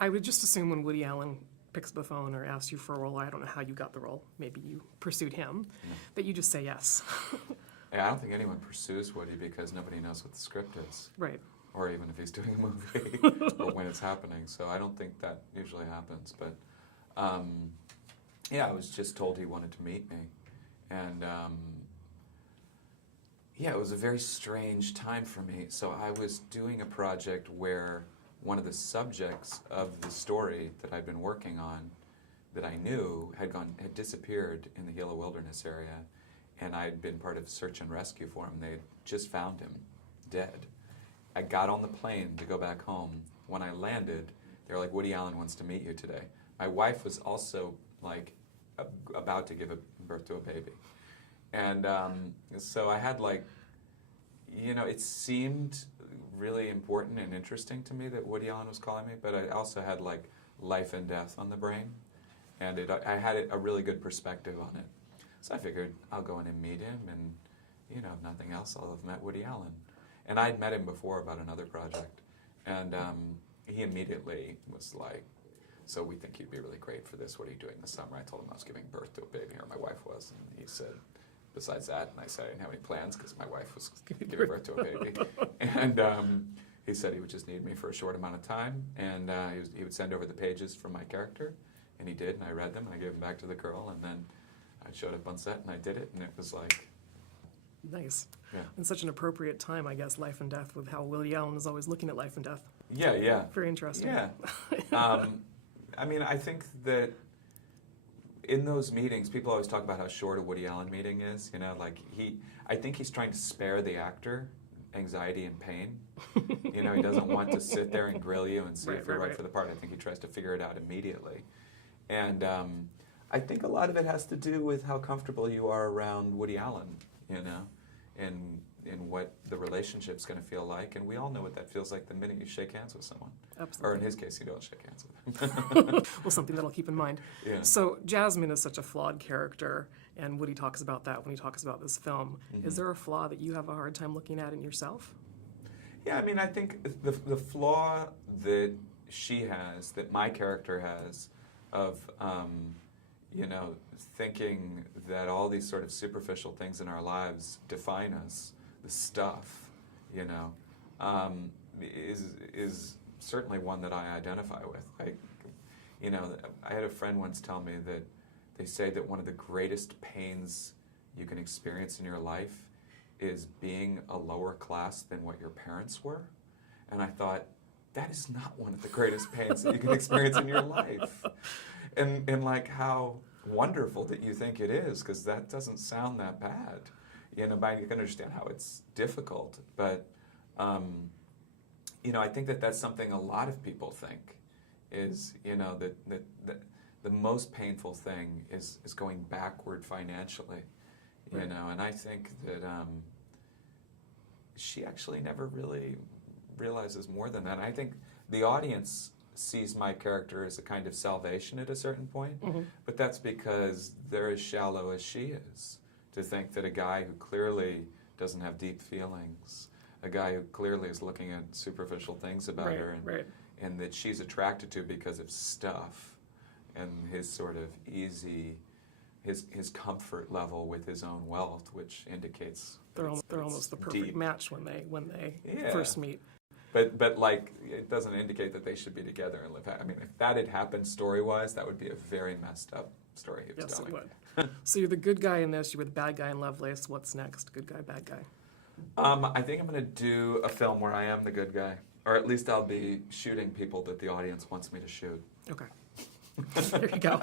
I would just assume when Woody Allen picks up the phone or asks you for a role, I don't know how you got the role, maybe you pursued him, that you just say yes. Yeah, I don't think anyone pursues Woody because nobody knows what the script is. Right. Or even if he's doing a movie or when it's happening. So I don't think that usually happens. But yeah, I was just told he wanted to meet me. And yeah, it was a very strange time for me. So I was doing a project where one of the subjects of the story that I'd been working on that I knew had disappeared in the Gila Wilderness area, and I'd been part of search and rescue for him. They had just found him dead. I got on the plane to go back home. When I landed, they were like, Woody Allen wants to meet you today. My wife was also like about to give birth to a baby. And so I had like, you know, it seemed really important and interesting to me that Woody Allen was calling me, but I also had like life and death on the brain. And I had a really good perspective on it. So I figured I'll go in and meet him, and, you know, if nothing else, I'll have met Woody Allen. And I'd met him before about another project. And he immediately was like, so we think you'd be really great for this. What are you doing this summer? I told him I was giving birth to a baby, or my wife was. And he said, besides that, and I said I didn't have any plans because my wife was giving birth to a baby. And he said he would just need me for a short amount of time. And he would send over the pages from my character. And he did, and I read them, and I gave them back to the girl. And then I showed up on set, and I did it. And it was like... Nice. Yeah. And such an appropriate time, I guess, life and death, with how Woody Allen is always looking at life and death. Yeah, yeah. Very interesting. Yeah. I mean, I think that in those meetings, people always talk about how short a Woody Allen meeting is. You know, like I think he's trying to spare the actor anxiety and pain. You know, he doesn't want to sit there and grill you and see if you're right for the part. I think he tries to figure it out immediately. And I think a lot of it has to do with how comfortable you are around Woody Allen, you know, and what the relationship's going to feel like. And we all know what that feels like the minute you shake hands with someone. Absolutely. Or in his case, you don't shake hands with him. Well, something that I'll keep in mind. Yeah. So Jasmine is such a flawed character, and Woody talks about that when he talks about this film. Mm-hmm. Is there a flaw that you have a hard time looking at in yourself? Yeah, I mean, I think the flaw that she has, that my character has, of, you know, thinking that all these sort of superficial things in our lives define us, the stuff, you know, is certainly one that I identify with. You know, I had a friend once tell me that they say that one of the greatest pains you can experience in your life is being a lower class than what your parents were. And I thought, that is not one of the greatest pains that you can experience in your life. And like how wonderful that you think it is, because that doesn't sound that bad. You know, but you can understand how it's difficult. But, you know, I think that that's something a lot of people think is, you know, that the most painful thing is going backward financially. You know, and I think that she actually never really realizes more than that. And I think the audience sees my character as a kind of salvation at a certain point, but that's because they're as shallow as she is, to think that a guy who clearly doesn't have deep feelings, a guy who clearly is looking at superficial things about her, and that she's attracted to because of stuff and his sort of easy, his comfort level with his own wealth, which indicates they're almost the perfect deep match when they first meet. But like, it doesn't indicate that they should be together and live. I mean, if that had happened story-wise, that would be a very messed up story he was telling. Yes, it would. So you're the good guy in this, you were the bad guy in Lovelace. What's next? Good guy, bad guy? I think I'm going to do a film where I am the good guy. Or at least I'll be shooting people that the audience wants me to shoot. Okay. There you go.